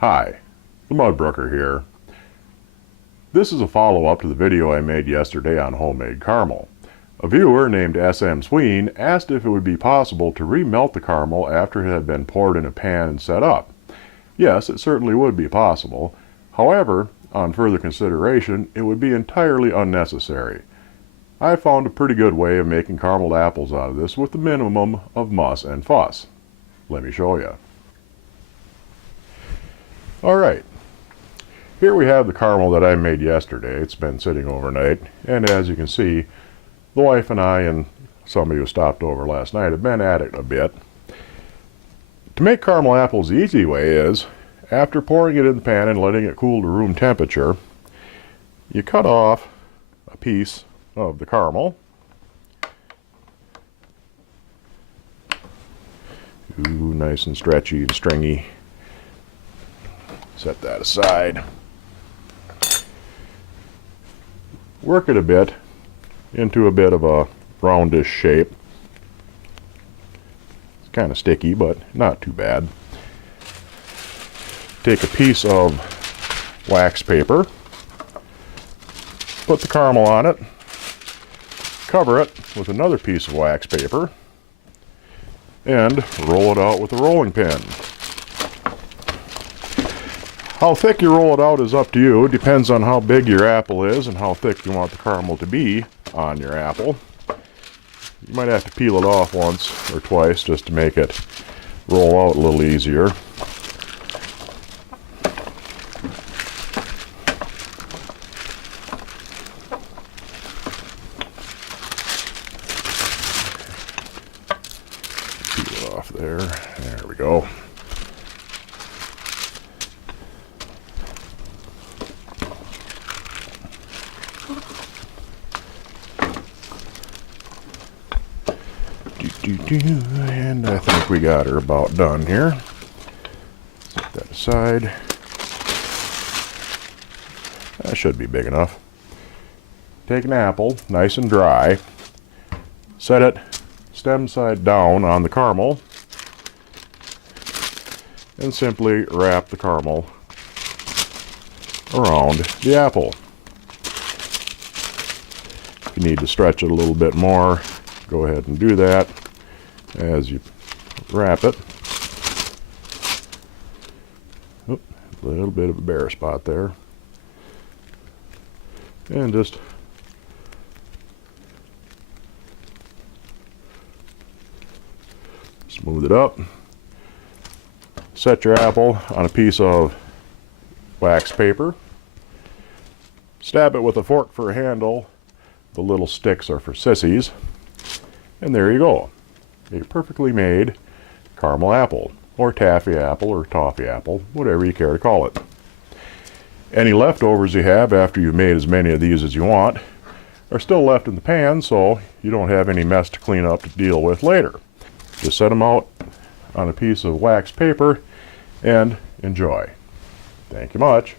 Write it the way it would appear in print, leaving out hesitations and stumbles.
Hi, the Mudbrooker here. This is a follow-up to the video I made yesterday on homemade caramel. A viewer named SM Sween asked if it would be possible to remelt the caramel after it had been poured in a pan and set up. Yes, it certainly would be possible. However, on further consideration, it would be entirely unnecessary. I found a pretty good way of making carameled apples out of this with the minimum of muss and fuss. Let me show you. Alright, here we have the caramel that I made yesterday. It's been sitting overnight, and as you can see, the wife and I and somebody who stopped over last night have been at it a bit. To make caramel apples, the easy way is, after pouring it in the pan and letting it cool to room temperature, you cut off a piece of the caramel. Ooh, nice and stretchy and stringy. Set that aside. Work it a bit into a bit of a roundish shape. It's kind of sticky, but not too bad. Take a piece of wax paper, put the caramel on it, cover it with another piece of wax paper, and roll it out with a rolling pin. How thick you roll it out is up to you. It depends on how big your apple is and how thick you want the caramel to be on your apple. You might have to peel it off once or twice just to make it roll out a little easier. Peel it off there. There we go. And I think we got her about done here. Set that aside. That should be big enough. Take an apple, nice and dry, set it stem side down on the caramel, and simply wrap the caramel around the apple. If you need to stretch it a little bit more, go ahead and do that as you wrap it. Oop, a little bit of a bare spot there. And just smooth it up. Set your apple on a piece of wax paper. Stab it with a fork for a handle. The little sticks are for sissies. And there you go. A perfectly made caramel apple, or taffy apple, or toffee apple, whatever you care to call it. Any leftovers you have after you've made as many of these as you want are still left in the pan, so you don't have any mess to clean up to deal with later. Just set them out on a piece of wax paper and enjoy. Thank you much.